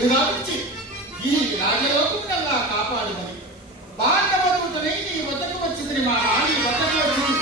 విధిగావించి ఈ రాజలోకమునల్లా కాపాడుమని పాండవదూతనై నీ వద్దకు వచ్చింది మా నాని వద్దకు వచ్చింది.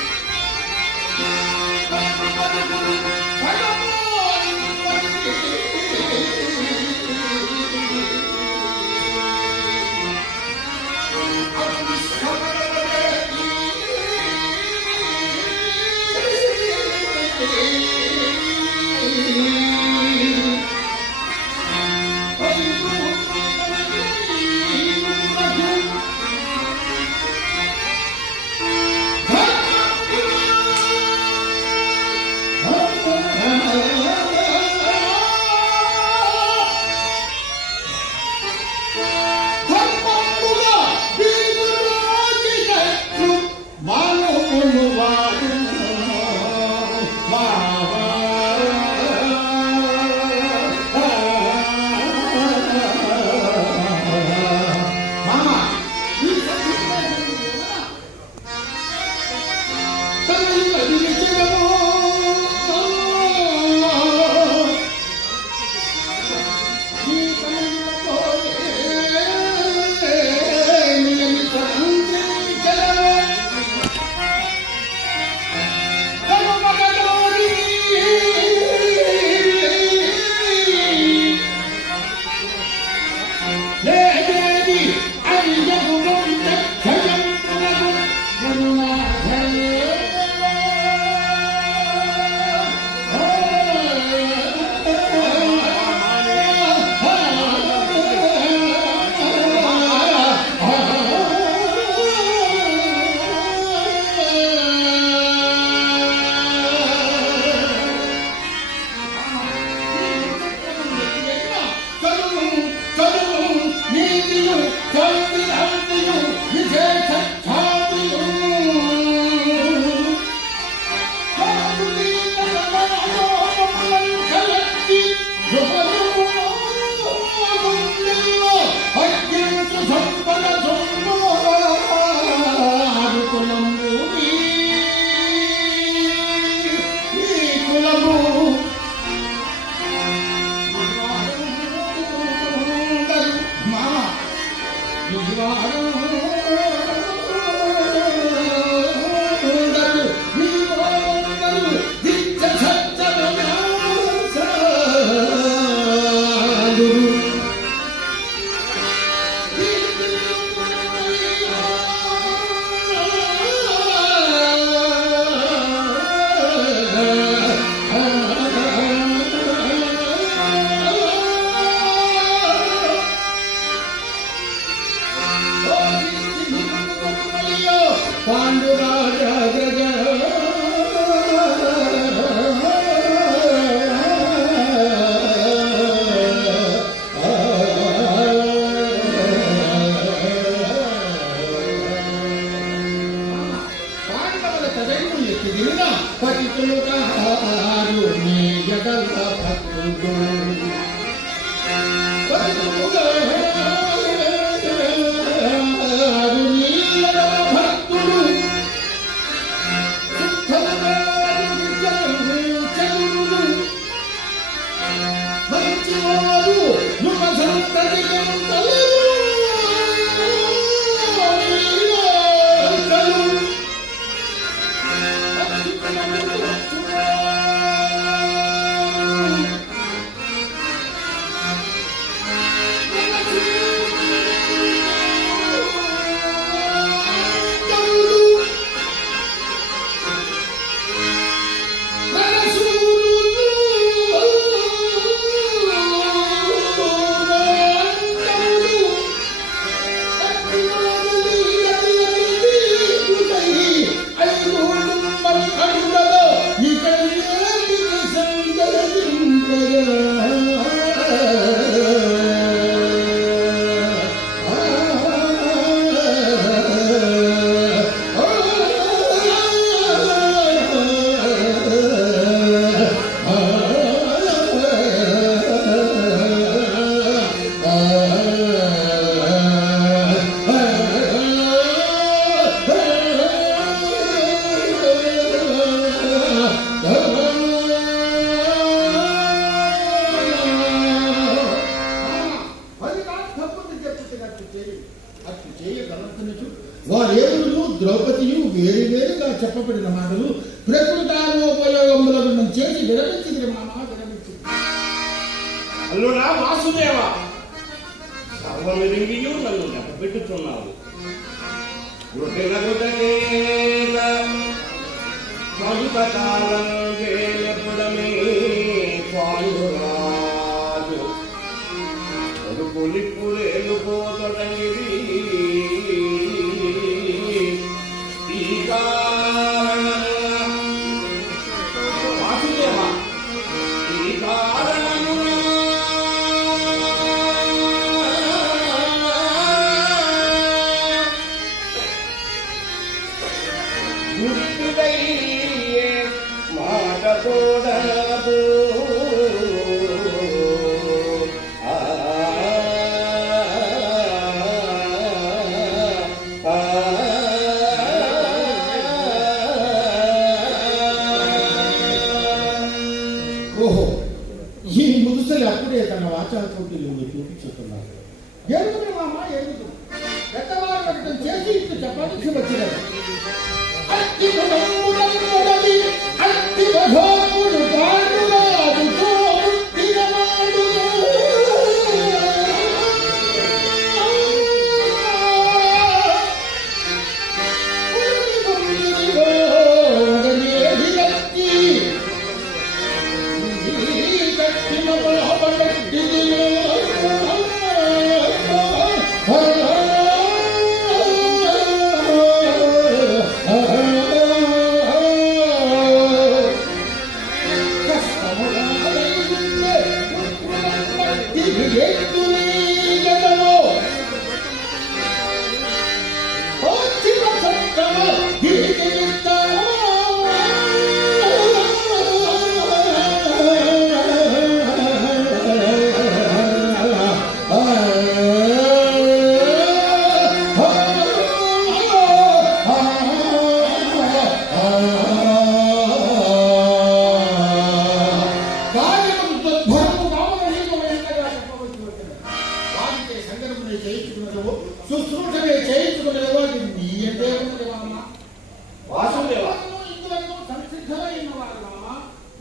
విరమించింది మామ, విరమించింది. అల్లుడా వాసుదేవ, సర్వమిరింగియు నన్ను నెపపెట్టుతున్నావు. కొంతకాలం వేలపుడమే పాండురాజు కొలుపులిప్పులేలుపోతొడగిరి. ఈ వాసుదేవ, ఈ కారణమున మాట కూడదు. ఓహో, ఈ ముదుసలి అప్పుడే తన వాచాల పోటీలు చూపించుతున్నారు. ఎరుగుతుంది మామ, ఎరుగుతుంది. పెద్దవారు ప్రకటన చేసి ఇట్లు చెప్పాల్సి వచ్చినారు. అట్టి కొడముడముడది, అట్టి మధోముడు పాండురాజు తోడుతినవాడు.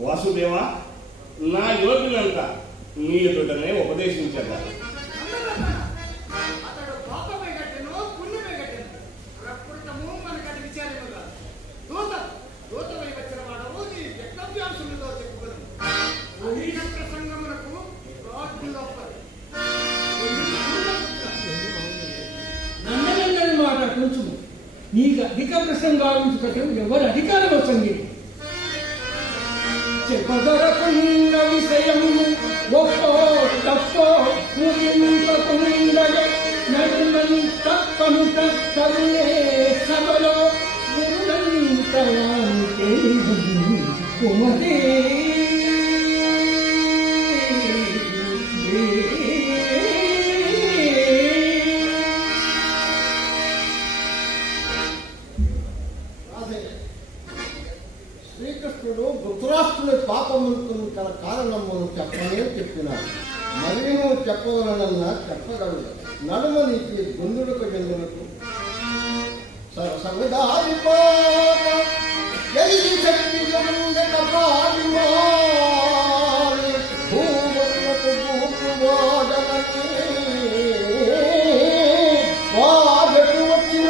వాసుదేవ, నా యోగులంతా నీ ఎదుటనే ఉపదేశించగా అతడు పాపమై గట్టెను, పుణ్యమై గట్టెను. ప్రకృతము మనకది విచారముగా. దూతమై వచ్చిన వాడవు నీ వ్యక్తవ్యాంశములో చెప్పుకొను. అధీన ప్రసంగమునకు రాజు లోపలి. నన్నని మాట కొంచెం నీకు అధిక ప్రశ్న గావించుటకు ఎవరు అధికారం వస్తుంది? చెప్పదరకున్న విషయము ఒక్కో తప్పో ముగింపకుండగా నడుమని తప్పను తప్పనే సభలో గురునంతవానికి కుమతే. శ్రీకృష్ణుడు ధృతరాష్ట్రుని పాపములకు గల కారణమును చెప్పినాడు. మరి నువ్వు చెప్పవలనన్నా చెప్పగలదు. నడుమ నీకు గుండులకు జన్మలకు వచ్చిన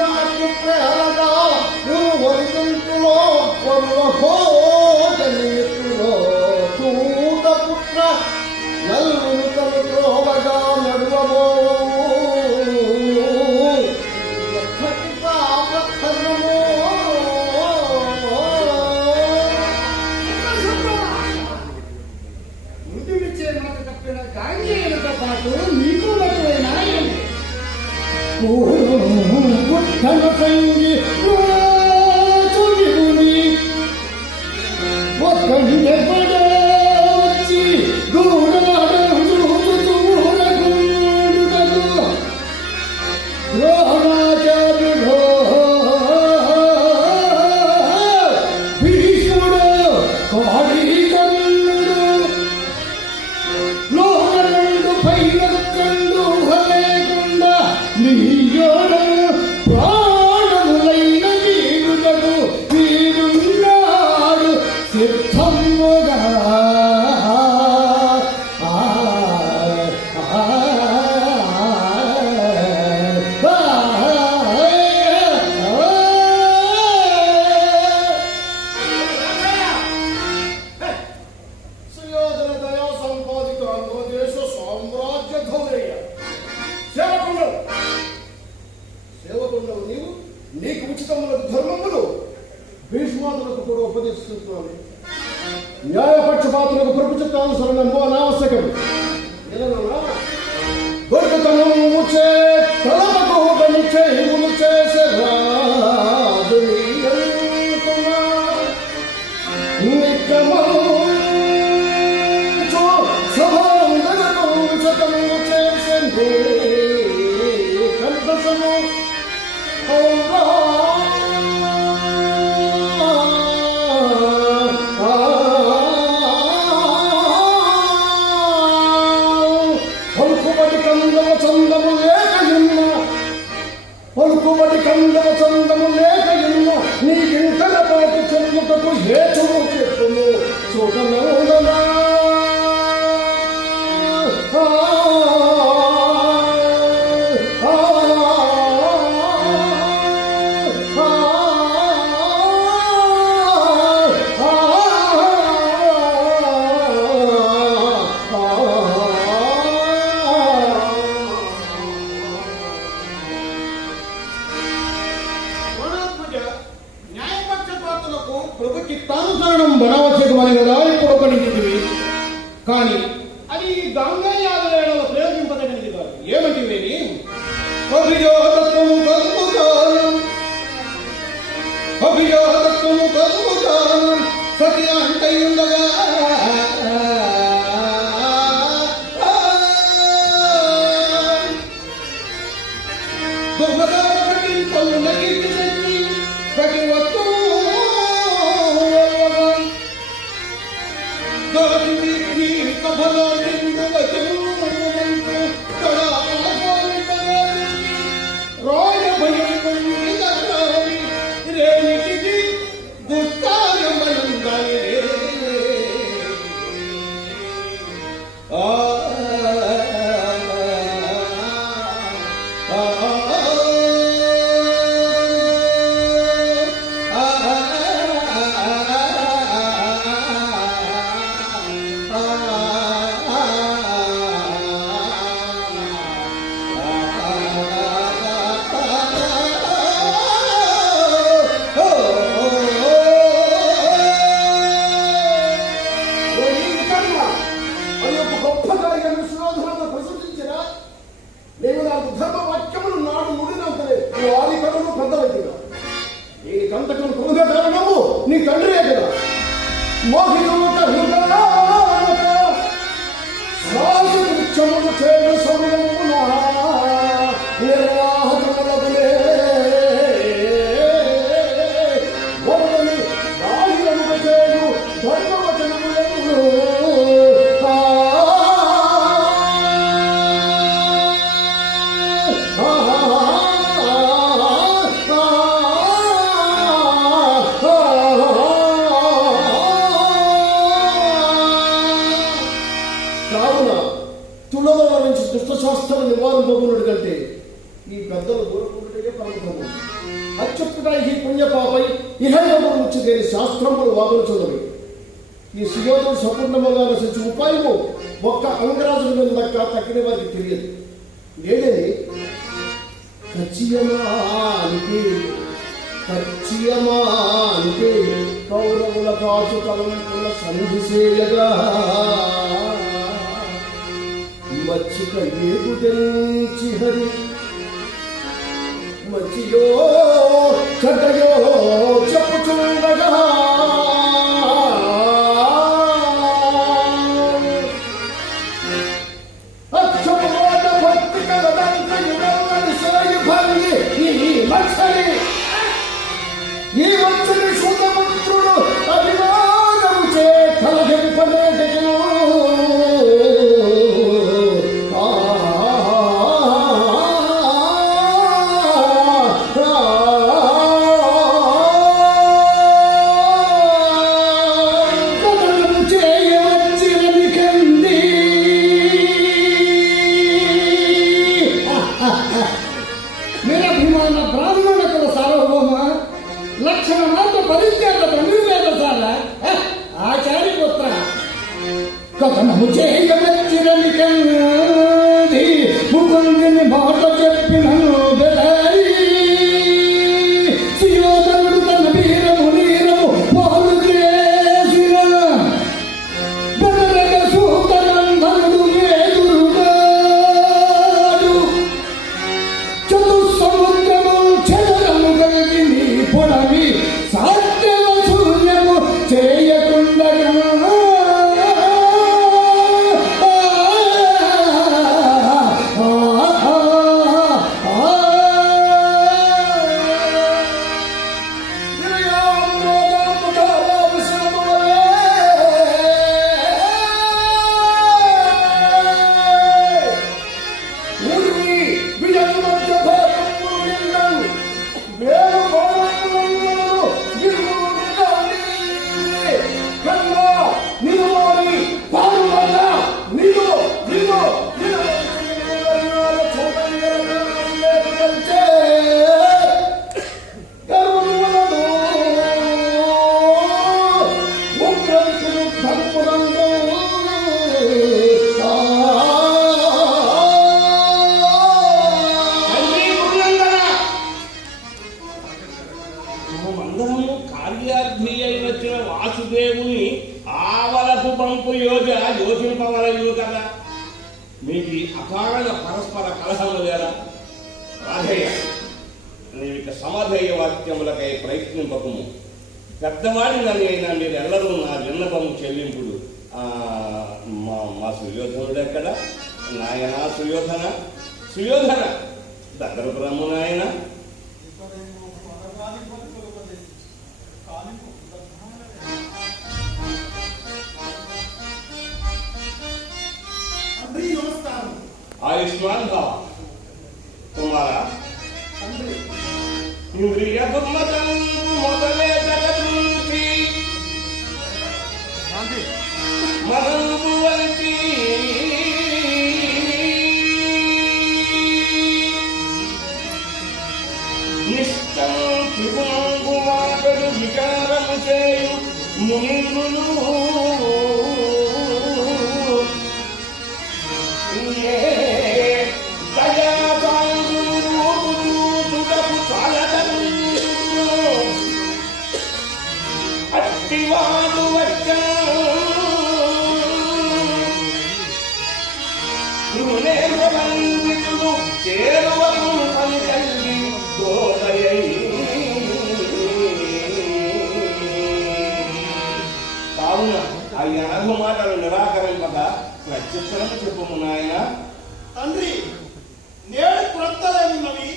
చూతపుత్ర నల్లును తను త్రోవగా నడువబో ముందుమిచ్చే మాట తప్పిన గాంధీయులతో పాటు మీకు మటువైనా వచ్చి సిద్ధముగా న్యాయపక్షపాతులకు ప్రభుత్వానుసరణము అనావశ్యకం. దొరికతనము చే తలపకు బలి చేయులు చేసే రాజుని అంటున్నా. నిత్యము సభాంగనము శతము చేసే కంఠసము పలుకుబడి కందవ చందము లేకయున్న నీకింతల పాటు చెందుటకు హేతువు చెప్పును చూడనౌదనా. న్యాయపక్షపాతులకు ప్రభు చిత్తానుసరణం బలవచ్చకమని కదా ఇప్పుడు ఒకటింటివి. కానీ అది గంగయ్యాదుల ప్రయోగింపదగినది కాదు. ఏమంటివేని? అభియోగత్వము కలుగుగానం అభియోగత్వము కలుగుగానం సతి అంటయుండగా నీ తండ్రియే కదా. మోహితులు చేయు సమయమున నిర్వాహకులకులే వరదని బాహ్యముగా చేయు ధర్మవచనములను తులలో నుంచి దుష్టశాస్త్రం నివారింపబడినట్టు కంటే ఈ పెద్దలు దూరకుంటే పరమతము అత్యుత్పటాయి పుణ్యపాపై ఇహయోగం నుంచి దేని శాస్త్రములు వాదనచున్నవి. ఈ సుయోధుడు సంపూర్ణముగా రచించు ఉపాయము ఒక్క అంగరాజుల మీద లెక్క తక్కిన వారికి తెలియదు. ఏదేని ఖచ్చియమానికి కౌరవుల కాచు తలంపుల సంధి చేయగా మచ్చిక ఏగు తెంచి హరి మచ్చియో చెడ్డయో చెప్పుచుండగా అక్షమోట భక్తి కలదంతయుగమని సరయు భంగి ఈ మత్సరి శుద్ధమంత్రుడు అభిమానము చే కలగింపలేటను నిరభిమాన బ్రాహ్మణ కుల సార్వభౌమ లక్షణ మాత్ర పరిత్యాగ నిర్వేద సార ఆచార్య పుత్ర కథనము చేయవచ్చిరని కంది ముకుందిని మాట చెప్పినను బెదారి సుయోధనుడు తన వీరము పాలు చేసిన మనమందరము కార్యార్థి అయి వచ్చిన వాసుదేవుని ఆవలకు పంపు యోచింపవలయు కదా. మీకు ఈ అకారణ పరస్పర కలహము లేదా? రాధయ్య, నీవిక సమధేయ వాక్యములకై ప్రయత్నింపకము. పెద్దవాడి నన్ను అయినా మీరు ఎల్లరూ నా విన్నపము చెల్లింపుడు. మా సుయోధనుడు ఎక్కడ? నాయన సుయోధన దగ్గరకు రమ్ము నాయన. ఆయుష్మాన్ భవ కుమారా. ఇంద్రియ దుర్మతం మొదలే జగద్రూపి మనంబు వలచి నిష్టం త్రిగుణంబు మాటలు వికారము చేయు మునింగులు అట్టివాడు వచ్చా చేరువకు కలిగి దోదయై కావున ఆ ఎనభు మాటలు నిరాకరింపక ప్రత్యుత్తరం చెప్పుము నాయన. తండ్రి, నేడు క్రొత్తలేమున్నవి.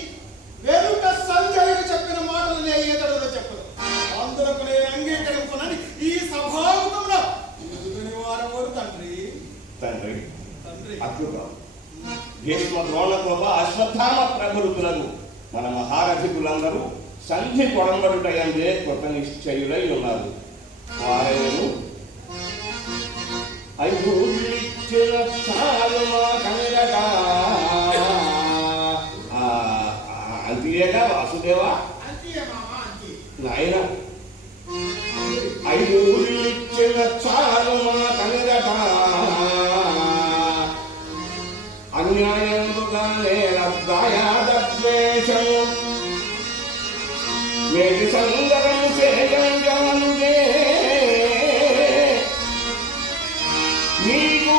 వెనుక సంజయుడు చెప్పిన మాటలు ఇతరులు చెప్పదు. అందులకు నేను అంగీకరించునని ఈ సభాముఖంలో ఎదుగుని వారెవరు తండ్రి? తండ్రి అద్భుతం. భీష్మ ద్రోణకోప అశ్వత్థామ ప్రభృతులకు మన మహారథికులందరూ సంధి కొడంబడుటయందే కృత నిశ్చయులై ఉన్నారు. వారేను అంతియేగా వాసుదేవా నాయన. ఐదుచ్చిన చాలు మా కనగట అన్యాయంగానే లబ్ధాయాద్వేషము మేటి సందరం చేయంగానుగే నీకు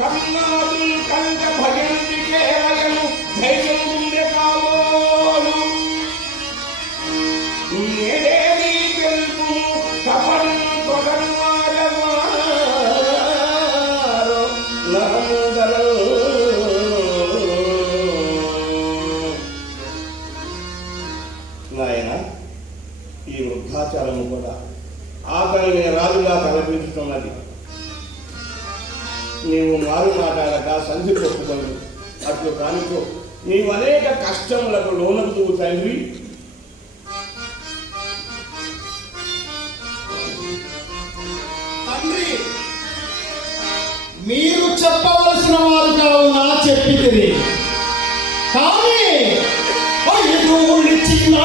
కన్నాదు కంట భజంతి కేవలము ధైర్యం ఉండే కాబోలు నేడేది తెలుపు కపడం తొడరువారవారు నరందరూ. నాయన, ఈ వృద్ధాచారము కూడా ఆకలిని రాజుగా తలపించుతున్నది. నీవు మారు మాట్లాడక సంధి కొట్టుకొని అట్లు కానికో నీవు అనేక కష్టములకు లోనవుతూ తండ్రి. తండ్రి, మీరు చెప్పవలసిన వారు కావునా చెప్పితిరి. కానీ చిన్న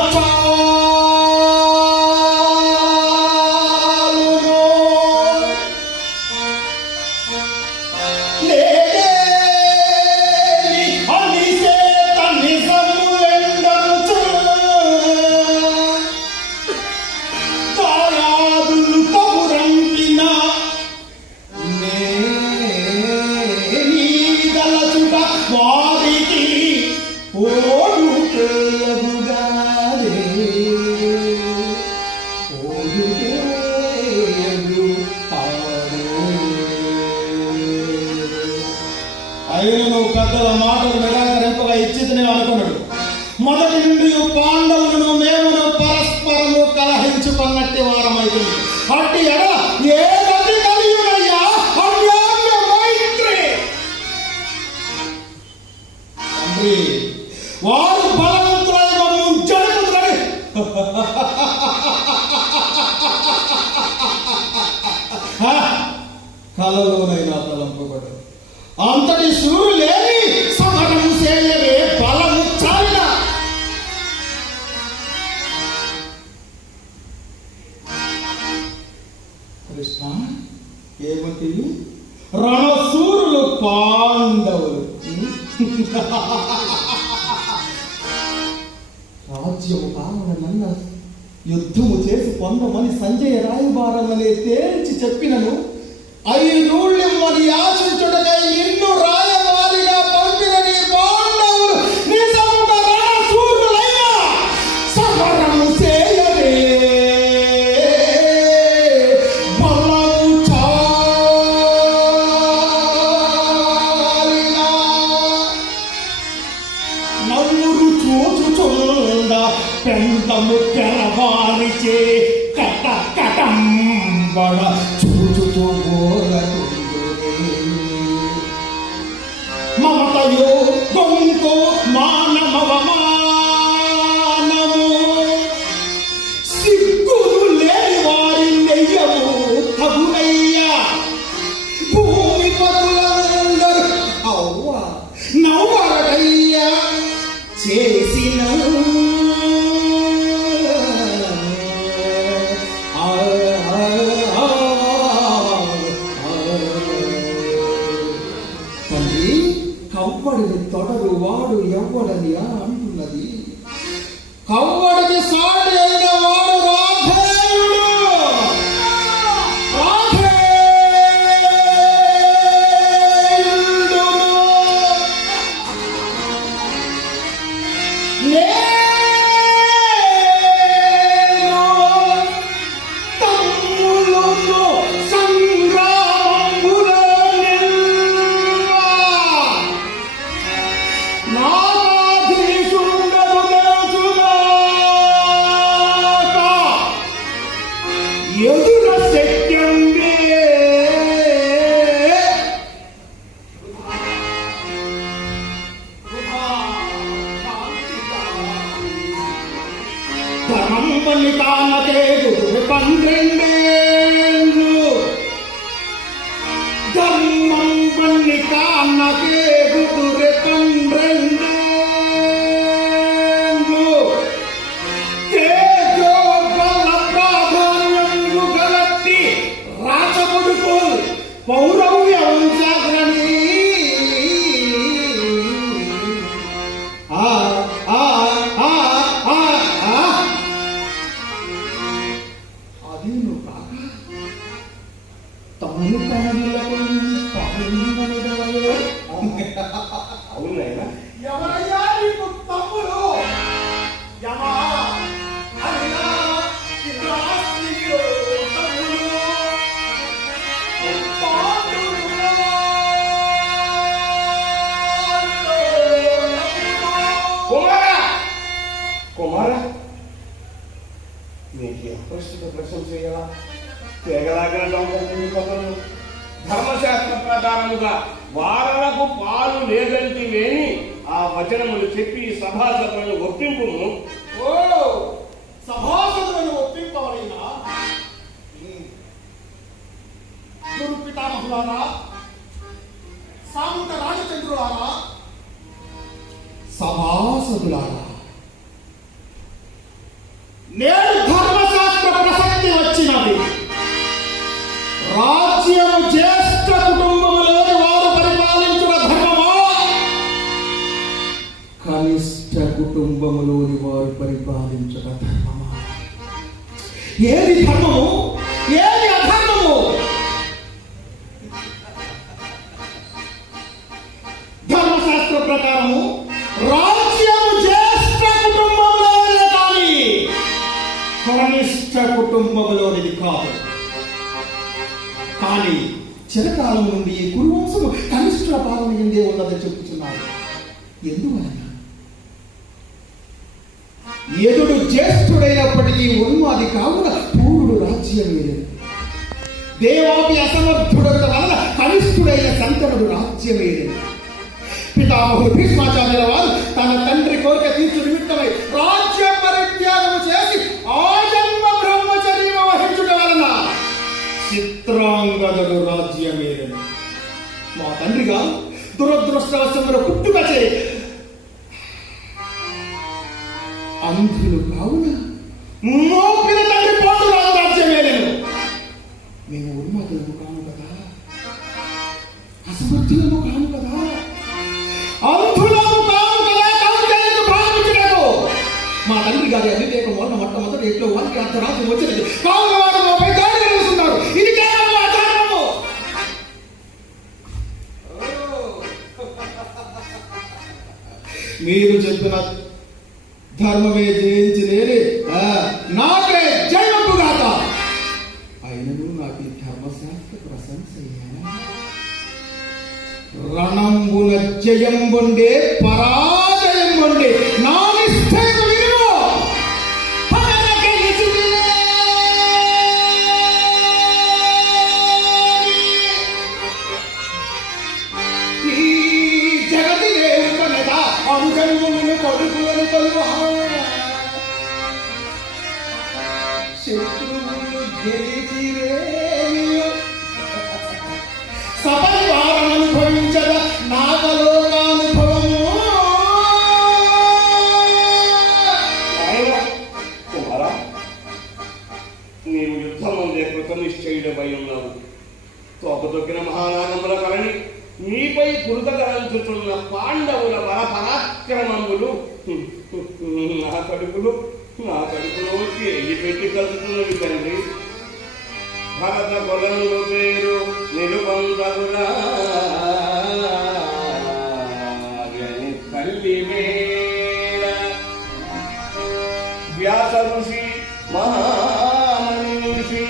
వారికి ఓడు అయినా నువ్వు పెద్దల మాటలు నిరాకరింపగా ఇచ్చితనే అనుకున్నాడు. మొదటి నుండి పాండవులను మేమును పరస్పరము కలహించుకున్నట్టు వారమైతుంది. అట్టి ఎడ ఏ గతి కలియునయ్యా అన్యోన్య మైత్రి. తండ్రి వారు బలవంతులై మమ్మల్ని జరుగుతుందని కలలోనైనా తలంపబడు. అంతటి సూర్యు లేని సమరము చేయలే బలము చాలిన. కృష్ణ ఏమతి రణసూరులు పాండవులు. రాజ్యము కావాలన్న యుద్ధము చేసి పొందమని సంజయ రాయబారమనే తేల్చి చెప్పినను 5 ఊళ్ళెమ్మని ఆశించుటకై నిన్ను రాయబారిగా పంపిన నీ పాండవులు నిజముగా రణశూరులైన సమరము చేయలే బలము చాలిన. నలుగురు చూచుచుండ పెంటము తెరవారిచే కట కటంబడ చూచుచూ మమతయో గొంతు మానమవమానము సిగ్గులు లేని వారి నెయ్యము తగునయ్యా. భూమి పదులందరూ అవ్వ నవ్వరయ్యా చేసిన కవ్వడిని తొడరు వాడు ఎవ్వడని అంటున్నది. కవ్వడికి సాటి అయిన వాడు రాధేయుడు. ఎదుర శక్యంబే ధర్మని తానతే గురు 12 ధర్మం పన్ని తానతే గురు 12 పౌరవ్యం జాగ్రని అదేను కాక తమను తనలకు అవునైనా ఎవరయ్యా నీకు తమ్ముడు? యమా అన్నా కుమార నీకు అప్రస్తుత ప్రశ్న చేయగల తేగలాగిన కొందరు ధర్మశాస్త్ర ప్రకారముగా వారలకు పాలు లేదంటివేని ఆ వచనములు చెప్పి సభాసభలను ఒప్పింపు. ఓ సభాసదులను ఒప్పింపవలైనా గురు పితామహులారా, సామంత రాజచంద్రులారా, సభాసదులారా, నేడు ధర్మశాస్త్ర ప్రసక్తి వచ్చినది. రాజ్యం జ్యేష్ఠ కుటుంబములోని వారు పరిపాలించిన ధర్మమా, కనిష్ట కుటుంబములోని వారు పరిపాలించిన ధర్మమా? ఏది ధర్మము, ఏది అధర్మము? ధర్మశాస్త్ర ప్రకారము రాజ్యము జ్యేష్ఠ కుటుంబంలోనే కానీ కనిష్ట కుటుంబంలోనిది కాదు. కానీ చిరకాలం నుండి ఈ కురువంశము కనిష్ఠుల పాలన ఎందే ఉన్నదని చెప్పుచున్నారు. ఎందువలన? ఎదుడు జ్యేష్ఠుడైనప్పటికీ ఉన్మాది కావున పూర్వుడు రాజ్యం వేయలేదు. దేవాపి అసమర్థుడట వలన కనిష్ఠుడైన సంతనుడు రాజ్యం వేయలేదు. పితామహుడు భీష్మాచార్యుల వారు తన తండ్రి కోరిక తీర్చు నిమిత్తమై రాజ్య పరిత్యాగం చేసి ఆజన్మ బ్రహ్మచర్యం వహించుట వలన చిత్రాంగదుడు రాజ్యం వేయలేదు. మా తండ్రిగా దురదృష్టవశములు పుట్టుకచే అంధులు కావున మోపిన తండ్రి పోటురాజు రాజ్యం వేయలేదు. మేము ఉన్మాదులము కాము కదా, అసమర్థులము కాము కదా, అంధులము కాము కదా, కౌంటర్యకు భావించలేదు. మా తండ్రి గారి అవివేకం వలన మొట్టమొదటి ఎట్లో వారికి అర్ధరాజ్యం వచ్చినది. కావున వారు మాపై దాడి చేస్తున్నారు. ఇది కేవలం అధర్మము. మీరు చెప్పిన ధర్మమే జయించి లేని నాకే జయము గాక. అయినను నాకు ఈ ధర్మశాస్త్ర ప్రశంస రణంబున జయం వండే పరాజయం వండే నా నిష్ఠకు విలువ ఈ జగతి దేవుకనదా అనుజన్మమును కొడుకు అని కొలువా శత్రువులు గెలిచిరేమి సపరివారం అనుభవించద నాగలోకానుభవము. కుమారా, నీవు యుద్ధం అందే కృతనిశ్చయుడమై ఉన్నావు. తోకతొక్కిన మహానాగముల కలని నీపై కురుతగలంచుతున్న పాండవుల బల పరాక్రమములు నా కడుపులో చేయి పెట్టి కలుతున్నవి తండ్రి. భరత కొలంలో పేరు నిలువందరులా తల్లి మేళ వ్యాస ఋషి మహామనీషి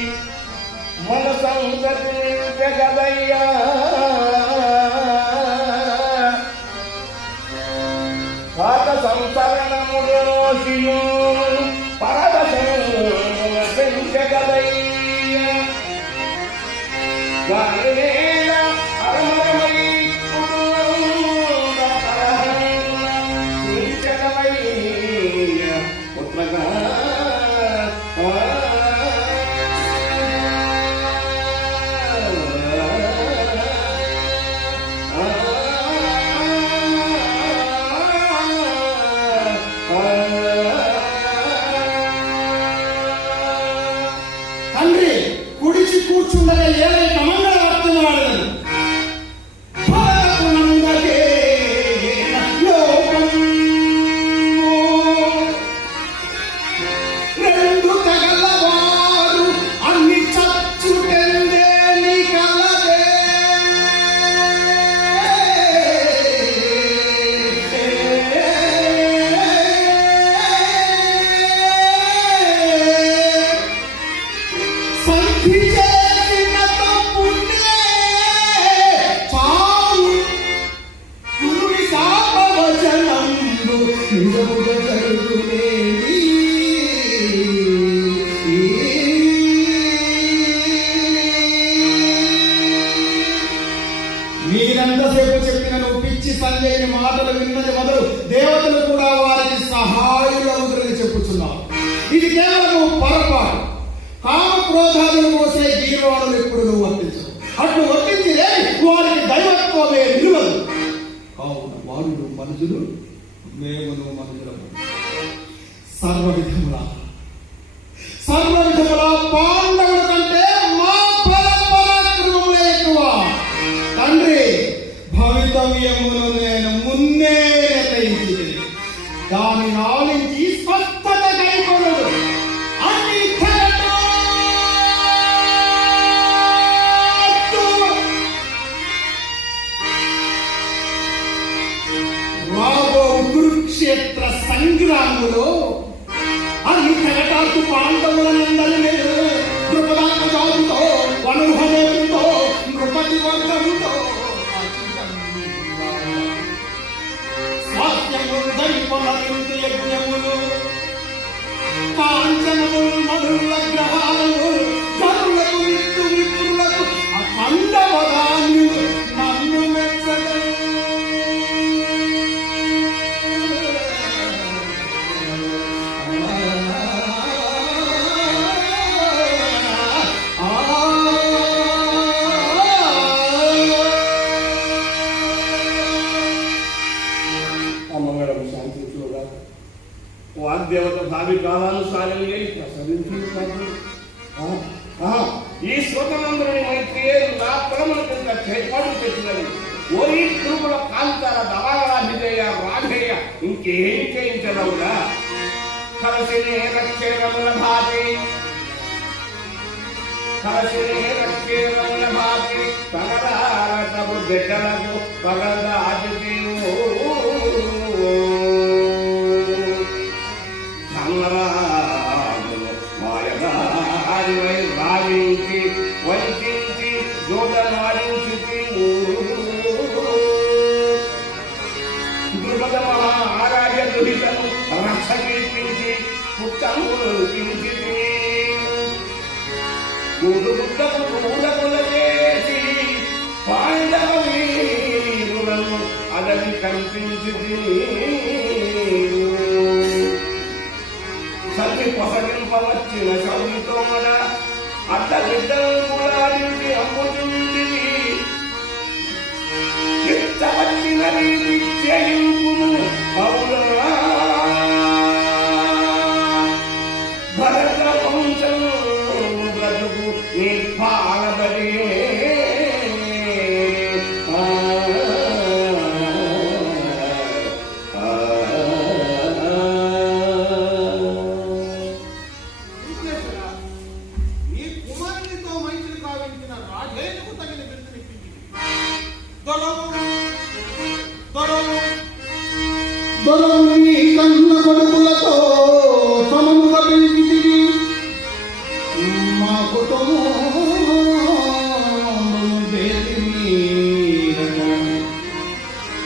మన సంతతి జగదయ్యా పాత సంసరణములోషియు పరదశంకదయ్య గాలినేల అరమరమై పుత్రగా తండ్రి కుడిచి కూర్చుండగా ఏదైనా మంగళవార్తలు వాడలేదు. రెండు తగలవారు అన్ని చచ్చుటెందే నీ కలదే సంధి చేసిన తప్పునే చావు గురువి శాపవచనంబు నిజముగా జరుగునేది. మీరంతసేపు చెప్పిన నువ్వు పిచ్చి సంజయ్ని మాటలు విన్నది మొదలు దేవతలు కూడా వారికి సహాయులు అవుతుందని చెప్పుచున్నారు. ఇది కేవలం పొరపాటు. కామక్రోధాలను మోసే గీరవాణులు ఎప్పుడు నువ్వు వర్తించవు. అట్లు వర్తించితే వారికి దైవత్వమే విలువలు. కావున వారు మనుషులు, మేము మనుషులము. సర్వవిధముల పాండవుల కంటే మా పరాక్రమములే ఎక్కువ. తండ్రి, భవితవ్యమును నేను మున్నే నిర్ణయించింది. దాన్ని ఆలించి స్వస్థత కైకొనదు. అన్ని రాబో కురుక్షేత్ర సంగ్రాములో అన్ని తెగటాకు పాండవులనందరినీ దృపదాత్మజాతుతో వనుహనేతుతో నృపతి కాలాభి కాలానుసారంగా ప్రసరించింది కాదు. ఈ స్వతంత్రుని మైత్రియే నా కులముల కింద చేపాటు చేసినది. ఓరి కురుముల కాంతాల దళాలభిజయ రాధేయ ఇంకేం చేయించదవుగా. కలసినే రక్షేరముల భాతి పగడాలకు బిడ్డలకు పగదాటి సంగ్రాములు మాయగారివై రావించి వంచించి జోటనాడించి ద్రుపద మహారాజ దుహితను రక్ష కీర్తించి పుట్టములు పించి చేసి పాండవ వీరులను అదవి కల్పించింది. సతి పొసగింపవచ్చిన శౌరితో మన అడ్డ బిడ్డలను గులాడించి అమ్ముతుంది. ఇష్టవచ్చిన రీతి చేయింపును అవునా భరత వంశం నీ పాలబడి ఈ కుమారునితో మైత్రి కావించిన రాజేందుకు తగిన బిరుదునిప్పింది. దొరవు నీ కన్న కొడుకులతో సమముగా పెంచితివి. మా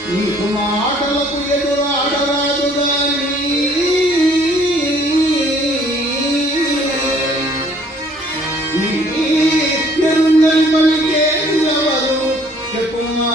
నీకు మాటలకు ఎదురాడరాదు గాని ఎరుంగని పలికే ఎవరు చెప్పుమా.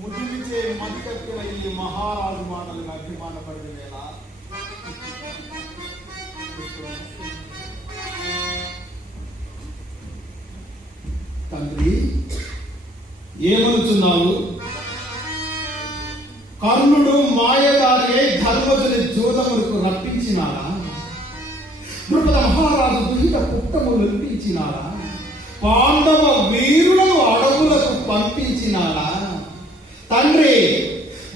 ముద్దులిచే మధ్యక్తుల ఈ మహారాజు మాటలకు అభిమానపడిన వేళ తండ్రి ఏమనుచున్నావు? కర్ణుడు మాయదారి ధర్మజుని జోదములకు రప్పించినారా? ద్రుపద మహారాజు దుహిత పుట్టము నింపించినారా? పాండవ వీరులను అడవులకు పంపించినారా? తండ్రి,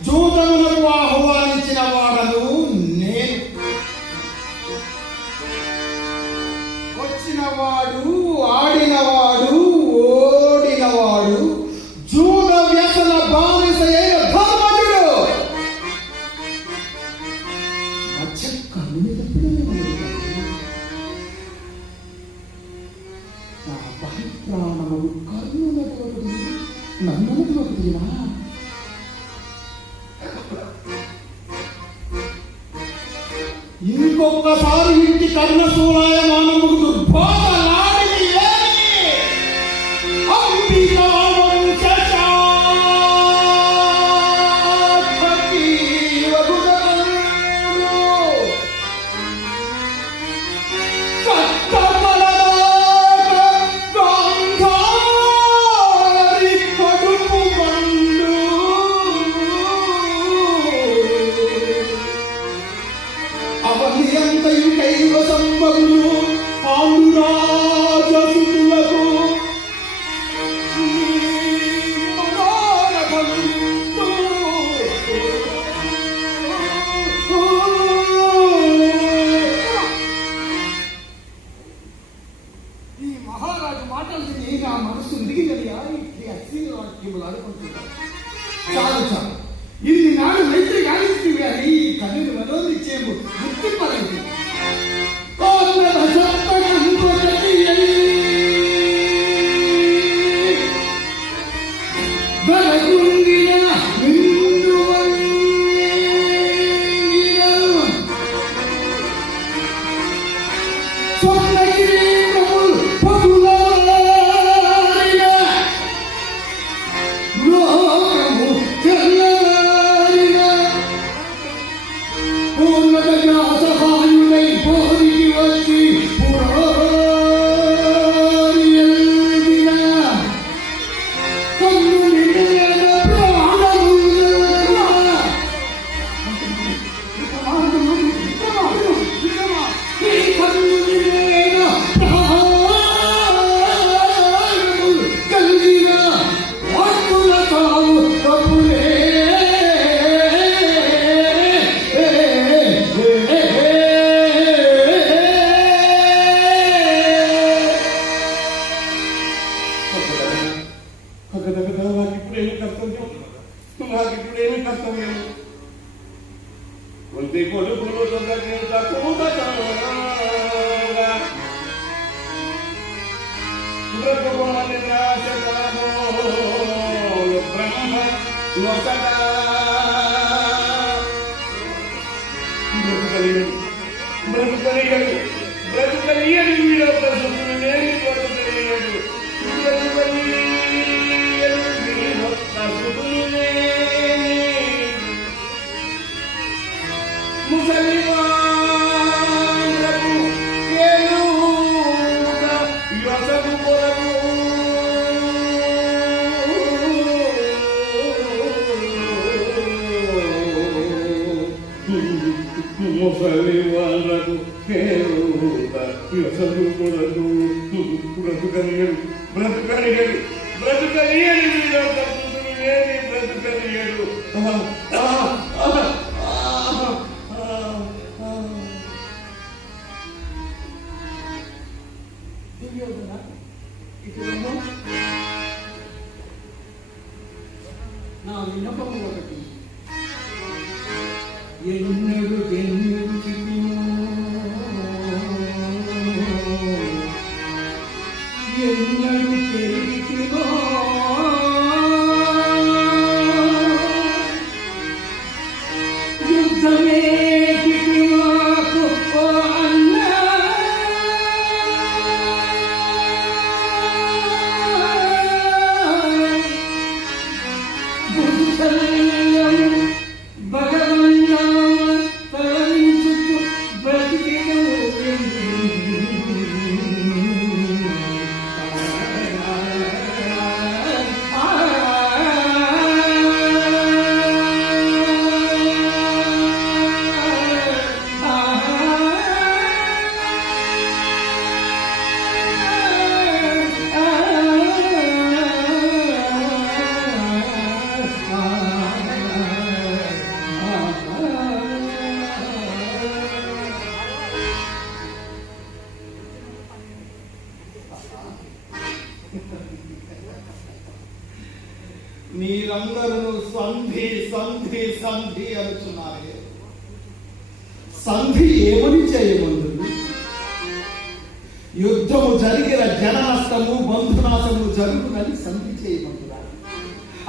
జూదములకు ఆహ్వానించిన వాడను నేను. వచ్చినవాడు, ఆడినవాడు, ఓడినవాడు, జూద వ్యసన బానిస అయిన ధర్మజుడు. నా పరిత్రాణము కర్ణునటువంటి నన్నునటువంటి ఇంకొకసారి ఇంటి కర్ణ సూలాయమానముకు దుర్భోగలాడిని లేని మాట్లాడుతుంది నా మనసు ఉరిగినది ఈ అశ్లీల వాక్యములు అనుకుంటున్నాను. చాలు చాలు, ఇన్ని నాడు మైత్రి గాలిస్తుంది కానీ ఈ కన్నులు మనోనిచ్చేము గుర్తింపలేదు. నాకిప్పుడేమి కర్తవ్యం? ఒంటి కొడుకులు బ్రహ్మ బ్రతుకలియడు బ్రతుకలియడు వీడొక సుఖులు నేని బ్రతుకలియడు బ్రతుకలియడు వీడొక్క సుఖులు నేని ముసలివాళ్ళకు ఏలుట యొసగు కొరకు ముసలివాళ్ళకు ఏలుట యొసగు కొరకు బ్రతుకలియడు బ్రతుకలియడు బ్రతుకలియడు వీడొక్క సుఖులు నేని బ్రతుకలియడు. నా విన్నపము ఒకటి, ఎన్నడు జన్మించితినో ఎన్నడు పెరిగితినో యుద్ధమే నాకు ఓ అన్నా మీరందరూ సంధి సంధి సంధి అనుచున్నారే. సంధి ఏమని చేయమందు? యుద్ధము జరిగిన జన నష్టము బంధునాశము జరుగునని సంధి చేయమంటున్నారు.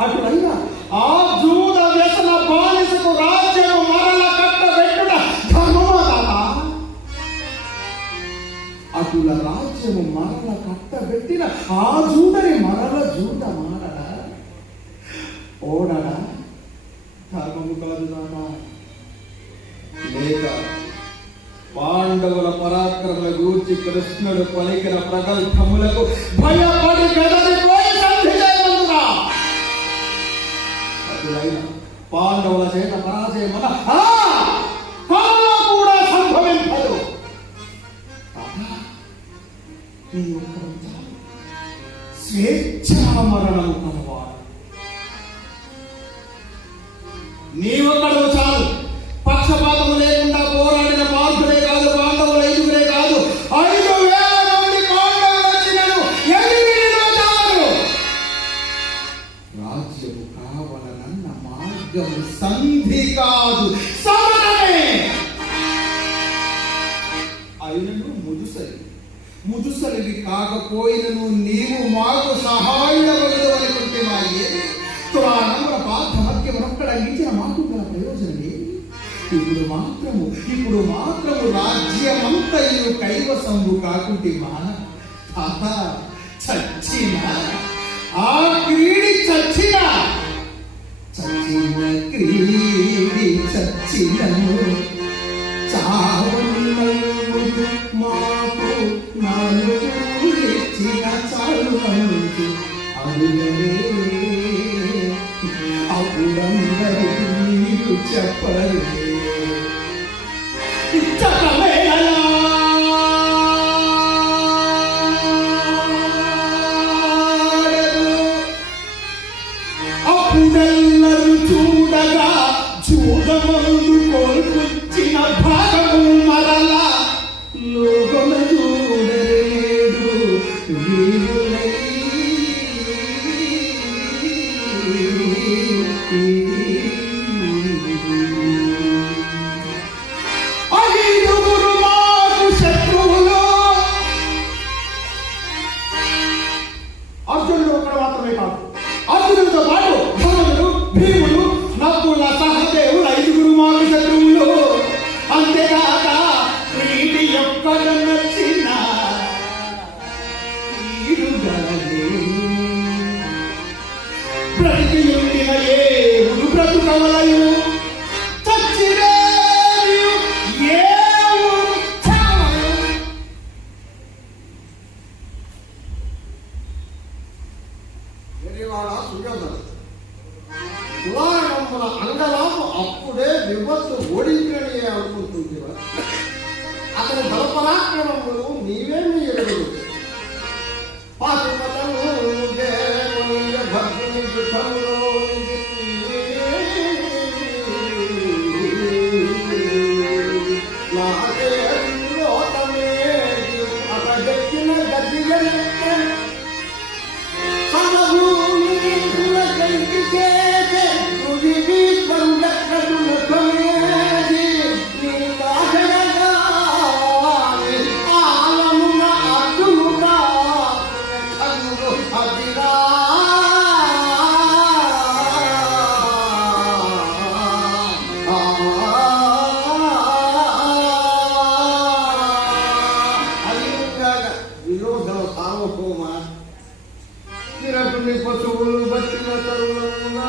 అటువైనా ఆ జూద వ్యసన బానిసకు రాజ్యము మరల కట్టబెట్టుట ధర్మమా కాదా? అటుల రాజ్యము మరల కట్టబెట్టిన ఆ జూదని మరల జూద మారడా ఓడడా ధర్మము కాదు నానా. లేక పాండవుల పరాక్రమల గూర్చి కృష్ణుడు పలికిన ప్రగల్భములకు భయపడి గదరిపోయి సంధి చేయమందురా. అటులైన పాండవుల చేత పరాజయమున కూడా సంభవింపదు. స్వేచ్ఛా మరణము కలవాడు నీవొక్కడు చాలు. పక్షపాతము లేకుండా పోరాడిన పార్థులే కాదు, పాండవులు 5 కాదు, 5,000 మంది పాండవులు వచ్చినను ఎదిరి ముదుసలివి కాకపోయినను నీవు మాకు సహాయుడవదు అనుకుంటే మాయే తురాణముల పాఠమధ్యమనొక్కడ అందించిన మాకు గల ప్రయోజనమే. ఇప్పుడు మాత్రము రాజ్యమంతయు కైవసంబు కాకుంటే మాన తాత చచ్చిన ఆ క్రీడి చచ్చిన క్రీడి చచ్చినను చావన్నయు మాకు నాలుగిచ్చిన చాలు అంటూ అవునలే అప్పుడందరికీ నీకు చెప్పలే అప్పుడెల్లరూ చూడగా చూడమందు కోల్కొచ్చిన భాగము మరలా లోకమ చూడలేడు వీరులై. ఐదుగురు మాకు శత్రువులు. అర్జునుడు ఒక్కడ మాత్రమే కాదు, అర్జునుడితో పాటు ధనుడు, భీముడు, నకుల, సహదేవుడు ఐదుగురు మాకు శత్రువులు. అంతేకాక క్రీడి ఎక్కడ నచ్చిన బ్రతికి ఉండిన ఏవుడు బ్రతుకవలయు చచ్చిరేయు ఏవుడు చావలయు. ఎరివాడ సుగంధం తులానమ్మల అంగలాపు అప్పుడే విపత్తు ఓడించని అనుకుంటుంది. అతని బలపరాక్రమములు నీవేమి ఎరుగుడు. పాశుపతము భక్తుని యుద్ధములో నాకే లోకమే అతగెక్కిన గదిగలే విరోధం సార్వభౌమ నిరటుని పశువులు బతిన తరుణమునా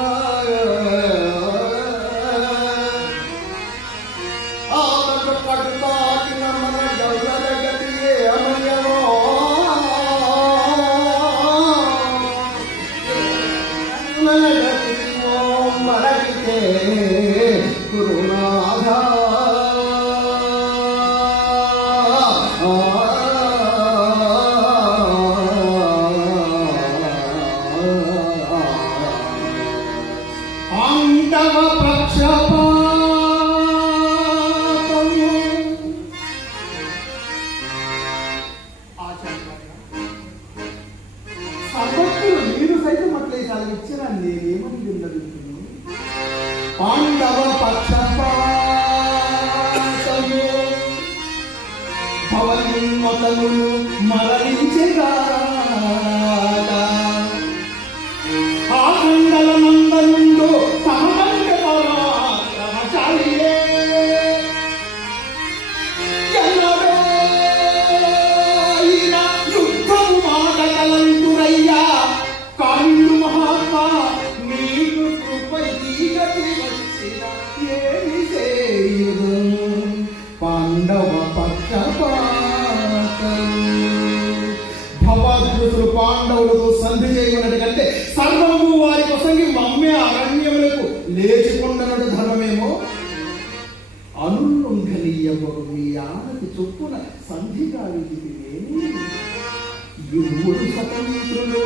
ఆతక పట్టుతాకిన మన గౌరవ గతియే అమయమో మన గతిమో మరగితే గురునాథ పాండవ పక్షపాతము. సర్వత్తులు మీరు సైతం అట్లే సాగించిన నేనేమని విన్నవించును. పాండవ పక్షపాతము భవన్మతములు మరణించగా ఆనందల నందనుండు తమకంటే పరాక్రమశాలియే. ఎన్నడో ఈయన యుద్ధము మాటలంటురయ్యా కాళ్ళు మహాత్మా నీకు కృప ఈగటి వచ్చిన ఏమి చేయుదు. పాండవ పక్షపాతం భగవద్గీతులు పాండవులతో సంధి చేయమన్నట్టు కంటే సర్వము వారి కొసంగి మమ్మే అరణ్యములకు లేచికొండనడు ధర్మమేమో. అనుల్లంఘనీయమగు మీ ఆనతి చొప్పున సంధి కావిదివేమి. ఇరువురు స్వతంత్రులు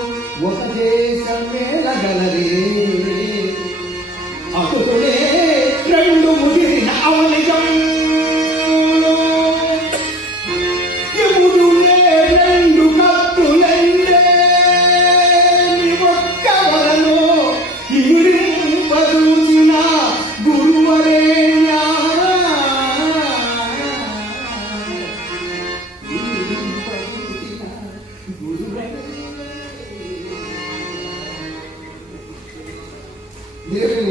ఒక దేశమేలగలరే. అటుకునే రెండు ముదిరిన అవనిజం రెండు కత్తులండే ఒక్కవలను ఇరింపదూచిన గురువరేణ్యా. లేదు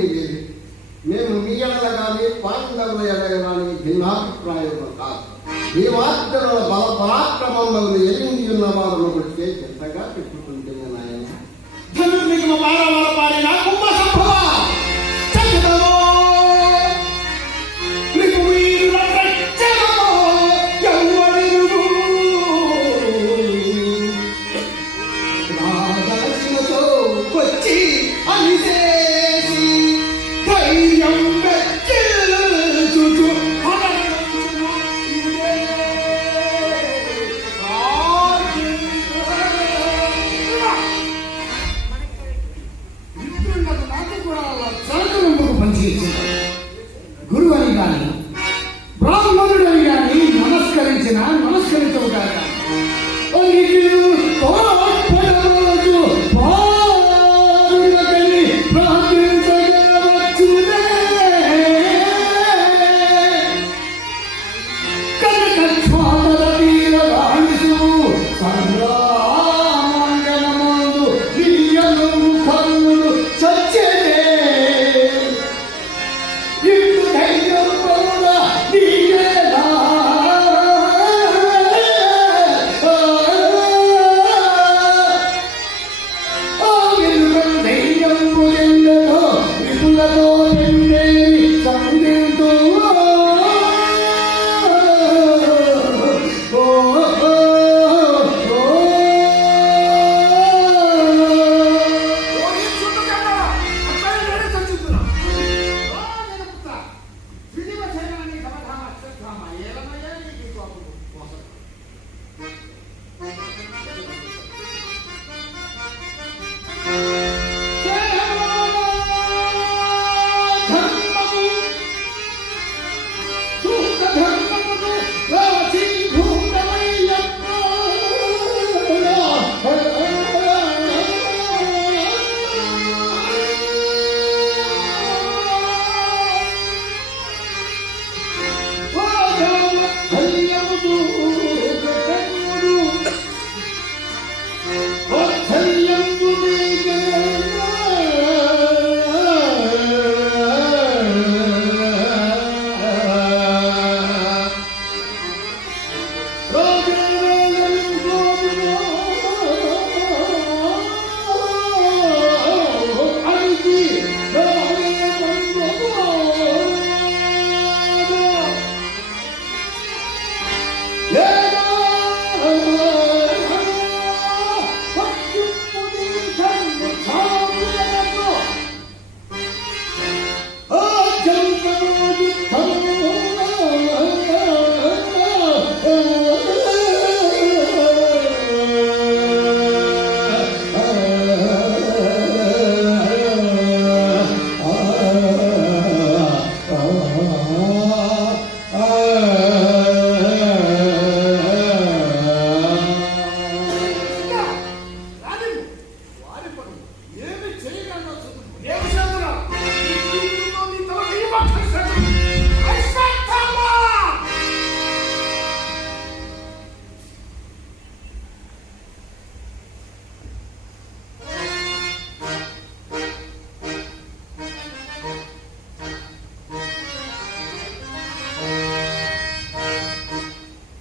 మేము మీ ఎడల కానీ పాండవుల ఎడల కానీ భిన్నాభిప్రాయంలో కాదు. మీ వార్తల బల పరాక్రమంలో ఎదిగి ఉన్న వారిని బట్టి చెత్తగా పెట్టుకుంటుంది నాయన. ధనుర్నిగమ పారవాల పాడిన కుంభ సంభవ చతురో త్రిపువీరుల రక్షణో యౌవనుడు నాదర్శనతో వచ్చి అలిసేసి ధైర్యం వెచ్చిల్చుచు హరణుడు ఇదే మిత్రులకు నాకు కూడా చలకలంపుకు పనిచేసింది. గురువు అని కానీ బ్రాహ్మణుడని కానీ నమస్కరించవు కాక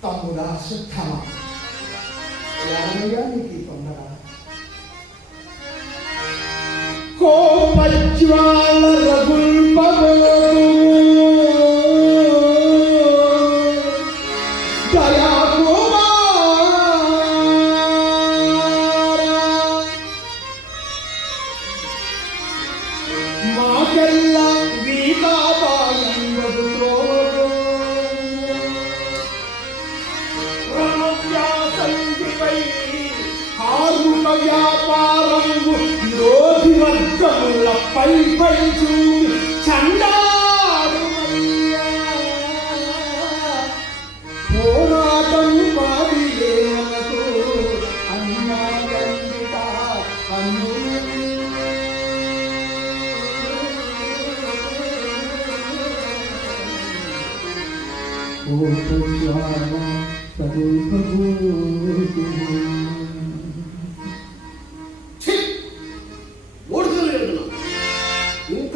తమ్ముడా అశ్వత్థామ, ఏమయ్యా నీకు ఈ తొందర? కోమజ్వాల రఘుల్పవో దయా మాకెల్ల వీతాపాయం వదుతో రణవ్యాసంధిపై ఆరుణ వ్యాపారంగు విరోధి వర్గముల పై చూపి చండాడుమయ్యా పోరాటం పాడియేమకు అన్నాగండిత అన్ను మూడుదలు ఇంత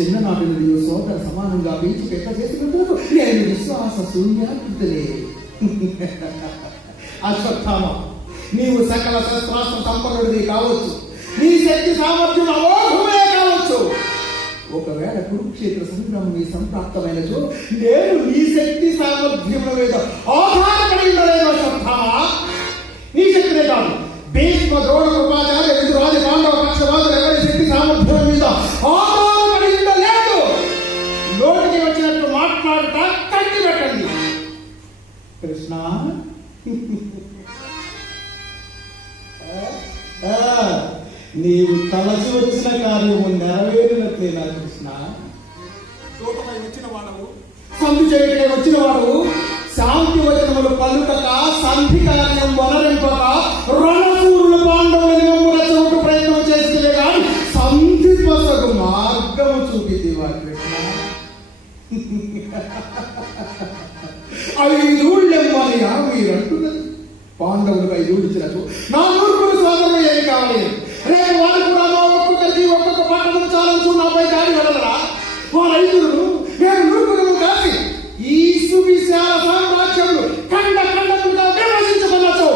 చిన్ననాటి నుండి సోదర సమానంగా పెంచి పెద్ద చేసినందుకు నేను విశ్వాస శూన్యాకృతలే. అశ్వత్థామ, నీవు సకల శస్త్రాస్త్ర సంపన్నుడిది కావచ్చు, నీ శక్తి సామర్థ్యం అమోఘమే కావచ్చు. ఒకవేళ కురుక్షేత్ర సంగ్రామం సంప్రాప్తమైనచో నేను నీ శక్తి సామర్థ్యముల మీద ఆధారపడి ఉండలేదు అశ్వత్థామ. నీ శక్తినే కాదు, భీష్మ ద్రోణ కృపాచార్య విదురాది పాండవ పక్షవాదులు ఎవరి శక్తి సామర్థ్యం మీద ఆధారపడి ఉండలేదు. నోటికి వచ్చినట్టు మాట్లాడుట కట్టి పెట్టండి. కృష్ణ, నీవు తలసి వచ్చిన కార్యము నెరవేరినట్లేనా కృష్ణ? దూతమై వచ్చిన వాడవు, సంధి చేయటమే వచ్చిన వాడవు, శాంతి వచనములు పలుకక సంధి కార్యం వనరింపక రణసూరులు పాండవులను రెచ్చగొట్టు ప్రయత్నం చేస్తే కానీ సంధి పసకు మార్గము చూపిదివా కృష్ణ? 5 ఊళ్ళెమ్మని మీరంటున్నది. పాండవులకు 5 ఊళ్ళు ఇచ్చినట్టు నా 3 సోదరులు ఏమి కావాలి? రేపు వాళ్ళు కూడా ఒక్కొక్కరికి ఒక్కొక్క పట్టణం చాలంచు నాపై దాడి వెళ్ళరా? వాళ్ళ 5 నేను 3 కలిసి ఈ సువిశాల సామ్రాజ్యంలో ఖండ ఖండముగా విభజించబడచ్చు.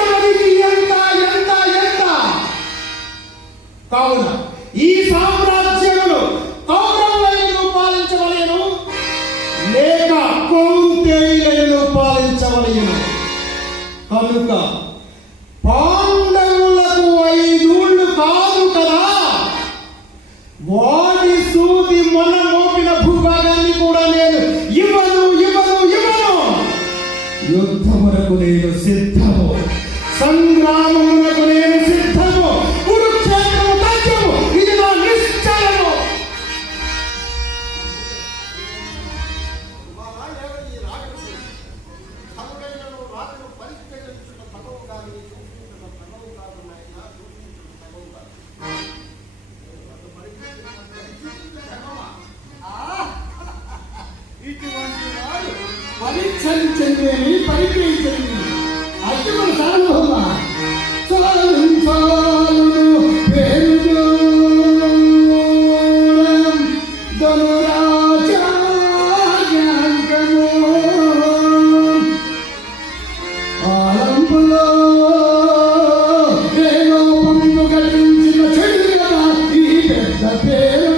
ఎవరికి ఎంత ఎంత ఎంత కావున ఈ సామ్రాజ్యంలో కౌరవులను పాలించవలేను, లేక కౌంతేయులను పాలించవలేను. కనుక పాండవులకు 5 ఊళ్ళు కాదు కదా, వాడి సూది మొన్న మోపిన భూభాగాన్ని కూడా నేను ఇవ్వను ఇవ్వను ఇవ్వను. యుద్ధమునకు నేను సిద్ధము, సంగ్రామమునకు నేను సిద్ధము. కురుక్షేత్రము తథ్యము, ఇది నా నిశ్చయము. ఇటువంటి వాడు పరీక్షించండి, పరిగ్రహించండి. అటువంటి సార్వభౌమ ఆలంపులో ఏదో పంపు కట్టించిన చెడు ఈ పెద్ద పేరు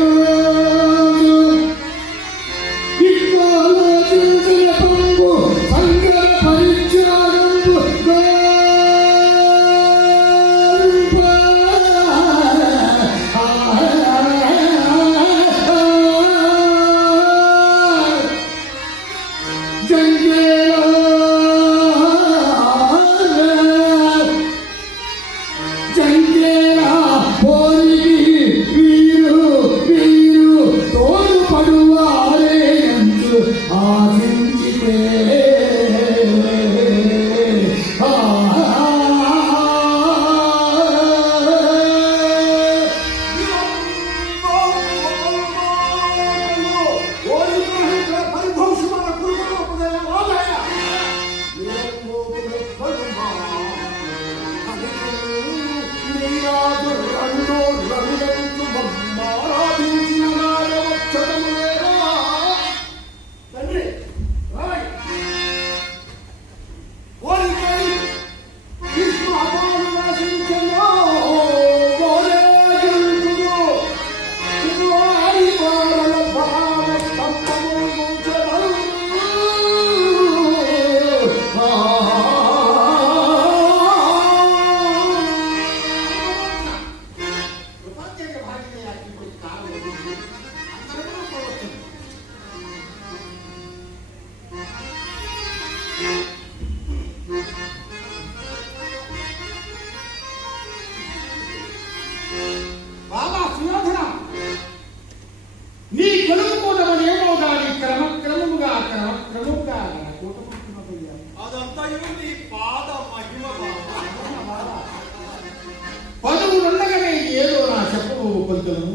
పదవులుండగానే ఏదో నా చెప్పు పలుకులను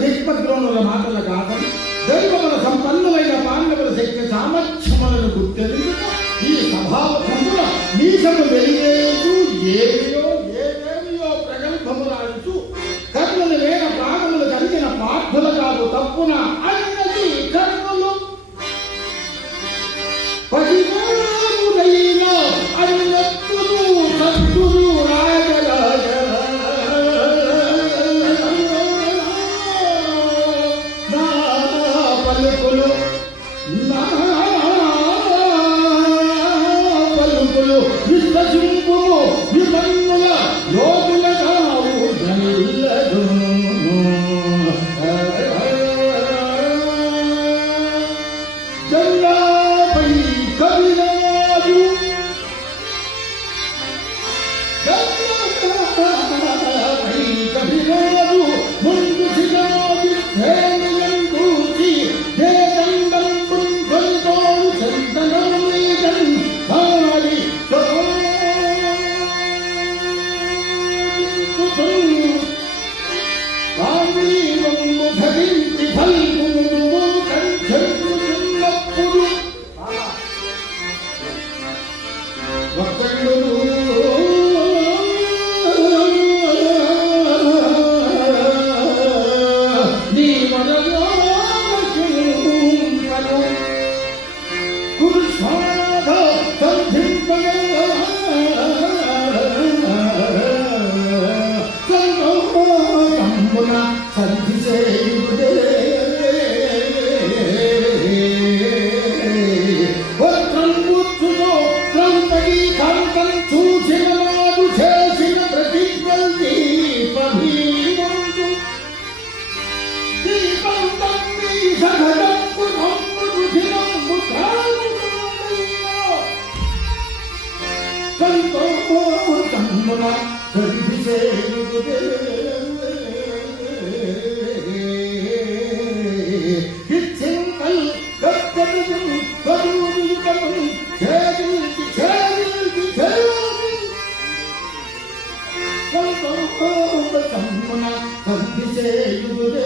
భీష్మద్రోణుల మాటల కాదని దైవముల సంపన్నులైన పాండవుల శక్తి సామర్థ్యములను గుర్తెరుగుట ఈ సభాముఖముల నీసము వెలిగేస్తూ ఏవేయో ప్రగల్భములాడుతూ కర్ణులు వేల ప్రాణములు కలిగిన పార్థుల కాదు తప్పున అన్నది కర్ణులు పదివేలైన అన్నత్తులు సత్తులు రాజరాజ పలుకులు విశ్వసింపు విమన్నుల లోకుల కావు గల్లదు జల్లాపై కవిరాజు జల్లాపై కవిరాజు ముందు సిగాది ధేనులందూచి దేదండం పుంకొల్తోడు చందనం మీదన్ హాడి కామీవము ధరించి ఫల్గును కంఠెట్టుచున్నప్పుడు వక్రుడు నీ మనలోను కురుష్వాధ సంధింపగమున సంధి చేయుదే వక్రంబుచ్చుతో క్రంపడి కాంతం చూసిన నాడు చేసిన ప్రతిజ్ఞల్ దీపమీవంతు దీపం తమ్మి సగడంపు నమ్ముడు దినంబు కాముడైనా సంతోషమున సంధి చేయుదే హిచ్చింకల్ గద్దెలు కరుణికలు చేరుకి సంతోషమున సంధి చేయుదే